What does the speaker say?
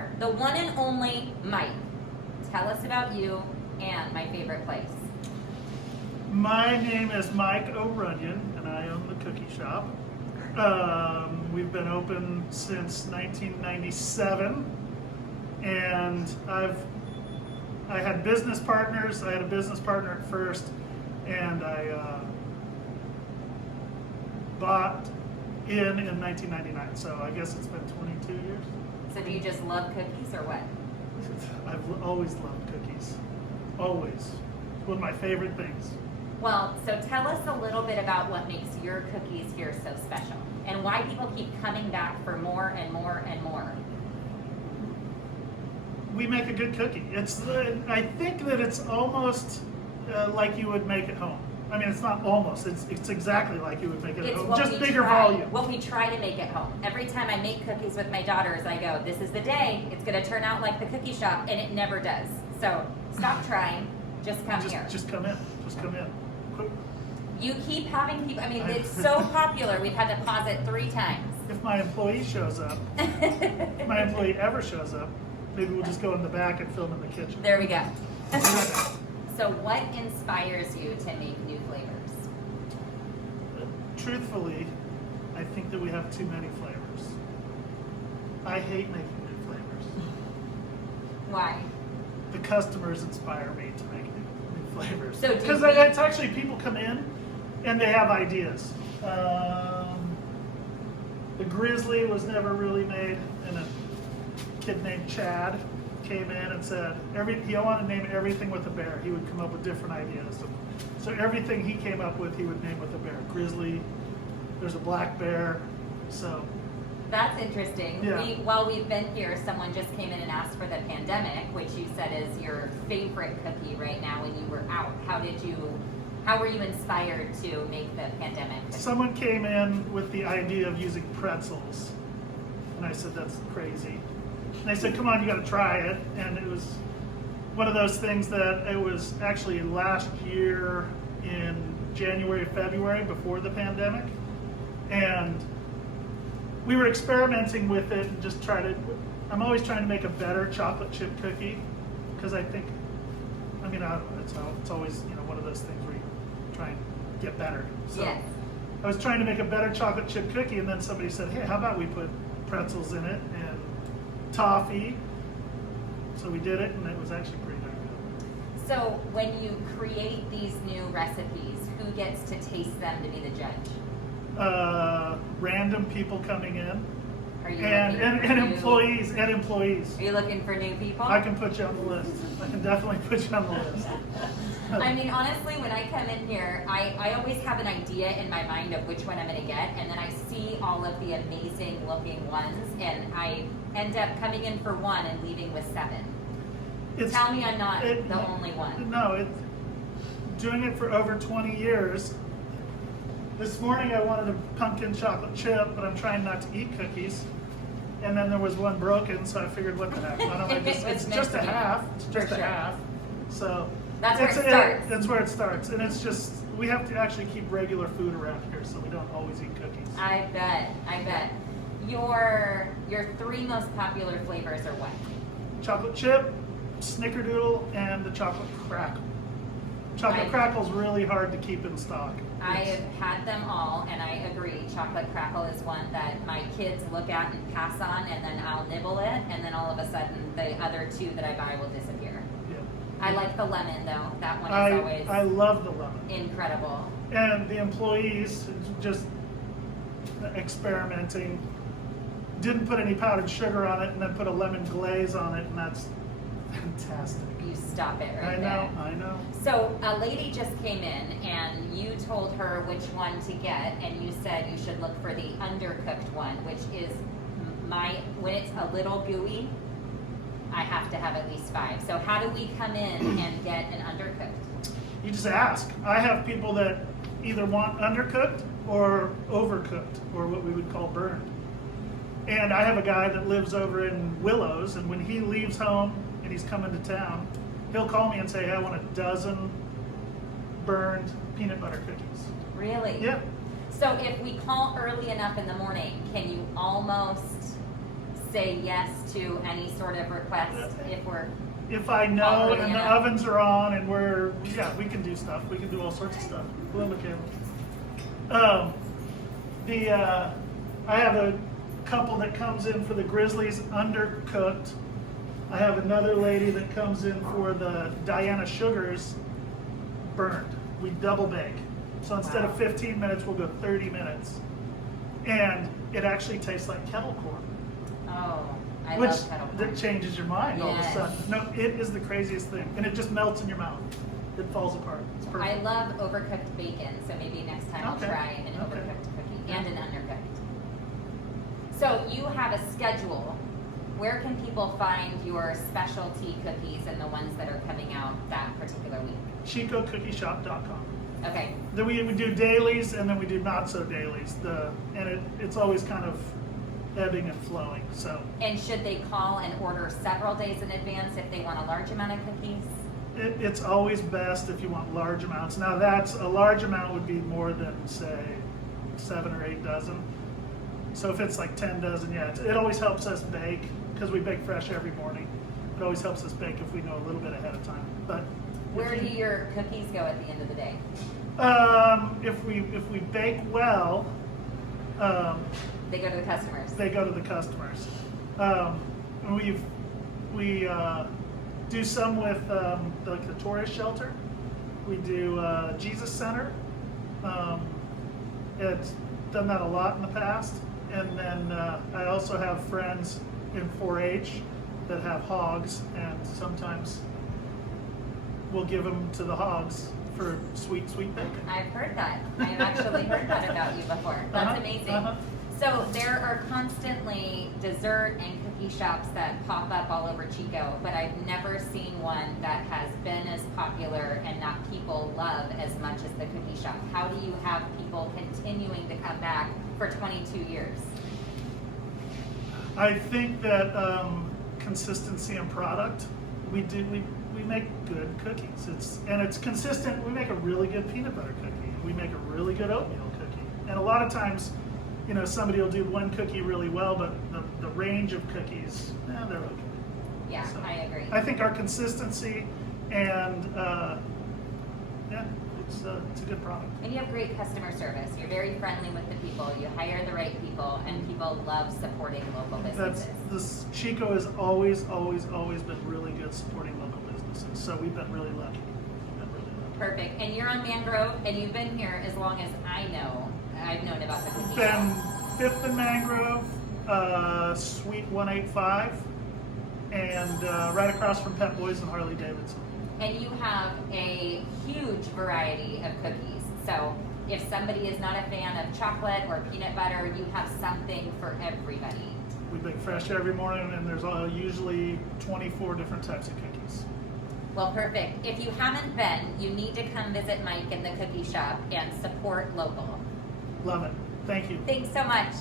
are the one and only Mike. Tell us about you and my favorite place. My name is Mike O'Runyon, and I own the Cookie Shoppe. We've been open since 1997, and I had business partners. I had a business partner at first, and I bought in 1999. So I guess it's been 22 years. So do you just love cookies or what? I've always loved cookies. Always. It's one of my favorite things. Well, so tell us a little bit about what makes your cookies here so special and why people keep coming back for more and more and more. We make a good cookie. I think that it's almost like you would make at home. I mean, it's not almost. It's exactly like you would make it at home. Just bigger volume. What we try to make at home. Every time I make cookies with my daughters, I go, "This is the day. It's going to turn out like the Cookie Shoppe," and it never does. So stop trying. Just come here. Just come in. Just come in. You keep having people. I mean, it's so popular. We've had to pause it 3 times. If my employee shows up, if my employee ever shows up, maybe we'll just go in the back and film in the kitchen. There we go. So what inspires you to make new flavors? Truthfully, I think that we have too many flavors. I hate making new flavors. Why? The customers inspire me to make new flavors. So because it's actually people come in and they have ideas. The Grizzly was never really made, and a kid named Chad came in and said he wanted to name everything with a bear. He would come up with different ideas. So everything he came up with, he would name with a bear. Grizzly, there's a black bear. So that's interesting. Yeah. While we've been here, someone just came in and asked for the pandemic, which you said is your favorite cookie right now when you were out. How were you inspired to make the pandemic cookie? Someone came in with the idea of using pretzels, and I said, that's crazy. And they said, come on, you got to try it. And it was one of those things that it was actually last year in January, February, before the pandemic. And we were experimenting with it and I'm always trying to make a better chocolate chip cookie, because I think, it's always, one of those things where you try and get better. So yes. I was trying to make a better chocolate chip cookie, and then somebody said, hey, how about we put pretzels in it and toffee? So we did it, and it was actually pretty darn good. So when you create these new recipes, who gets to taste them to be the judge? Random people coming in, Are you and employees. Are you looking for new people? I can put you on the list. I can definitely put you on the list. I mean, honestly, when I come in here, I always have an idea in my mind of which one I'm going to get, and then I see all of the amazing looking ones, and I end up coming in for one and leaving with 7. Tell me I'm not the only one. No, doing it for over 20 years. This morning I wanted a pumpkin chocolate chip, but I'm trying not to eat cookies. And then there was one broken, so I figured, what the heck? Why don't I it's just a half. It's just a half. So that's where it starts. That's where it starts. And it's just, we have to actually keep regular food around here, so we don't always eat cookies. I bet. Your 3 most popular flavors are what? Chocolate chip, snickerdoodle, and the chocolate crackle. Chocolate crackle's really hard to keep in stock. I have had them all, and I agree. Chocolate crackle is one that my kids look at and pass on, and then I'll nibble it, and then all of a sudden the other 2 that I buy will disappear. Yeah. I like the lemon, though. That one is always I love the lemon. Incredible. And the employees just experimenting. Didn't put any powdered sugar on it, and then put a lemon glaze on it, and that's fantastic. You stop it right there. I know. So a lady just came in, and you told her which one to get, and you said you should look for the undercooked one, which is when it's a little gooey, I have to have at least 5. So how do we come in and get an undercooked? You just ask. I have people that either want undercooked or overcooked, or what we would call burned. And I have a guy that lives over in Willows, and when he leaves home and he's coming to town, he'll call me and say, hey, I want a dozen burned peanut butter cookies. Really? Yeah. So if we call early enough in the morning, can you almost say yes to any sort of request if we're If I know already and the enough? ovens are on and we can do stuff. We can do all sorts of stuff. Hello, Michaela. I have a couple that comes in for the Grizzlies undercooked. I have another lady that comes in for the Diana Sugars burned. We double bake. So instead of 15 minutes, we'll go 30 minutes. And it actually tastes like kettle corn. Oh, I Which love kettle corn. that changes your mind all of a Yes. sudden. No, it is the craziest thing. And it just melts in your mouth. It falls apart. It's perfect. I love overcooked bacon, so maybe next time Okay. I'll try an Okay. overcooked cookie and an undercooked. So you have a schedule. Where can people find your specialty cookies and the ones that are coming out that particular week? ChicoCookieShoppe.com. Okay, Then we do dailies and then we do not so dailies. It's always kind of ebbing and flowing. So and should they call and order several days in advance if they want a large amount of cookies? it's always best if you want large amounts. Now that's a large amount would be more than say 7 or 8 dozen. So if it's like 10 dozen, yeah, it always helps us bake because we bake fresh every morning. It always helps us bake if we know a little bit ahead of time. But Where do your cookies go at the end of the day? if we bake well, They go to the customers. they go to the customers. And we do some with like the tourist shelter. We do Jesus Center. It's done that a lot in the past. And then I also have friends in 4-H that have hogs, and sometimes we'll give them to the hogs for sweet bacon. I've heard that. I've actually heard that about you before. That's Uh-huh, amazing. uh-huh. So there are constantly dessert and cookie shops that pop up all over Chico, but I've never seen one that has been as popular and that people love as much as the cookie shop. How do you have people continuing to come back for 22 years? I think that consistency in product. We make good cookies. It's consistent. We make a really good peanut butter cookie. We make a really good oatmeal cookie. And a lot of times, somebody will do one cookie really well, but the range of cookies, they're okay. Yeah, So, I agree. I think our consistency and it's a good product. And you have great customer service. You're very friendly with the people. You hire the right people, and people love supporting local businesses. Chico has always been really good supporting local businesses. So we've been really lucky. Perfect. And you're on Mangrove, and you've been here as long as I know. I've known about the cookie Been shop. 5th and Mangrove, Suite 185, and right across from Pep Boys and Harley Davidson. And you have a huge variety of cookies. So if somebody is not a fan of chocolate or peanut butter, you have something for everybody. We bake fresh every morning, and there's usually 24 different types of cookies. Well, perfect. If you haven't been, you need to come visit Mike in the cookie shop and support local. Love it. Thank you. Thanks so much.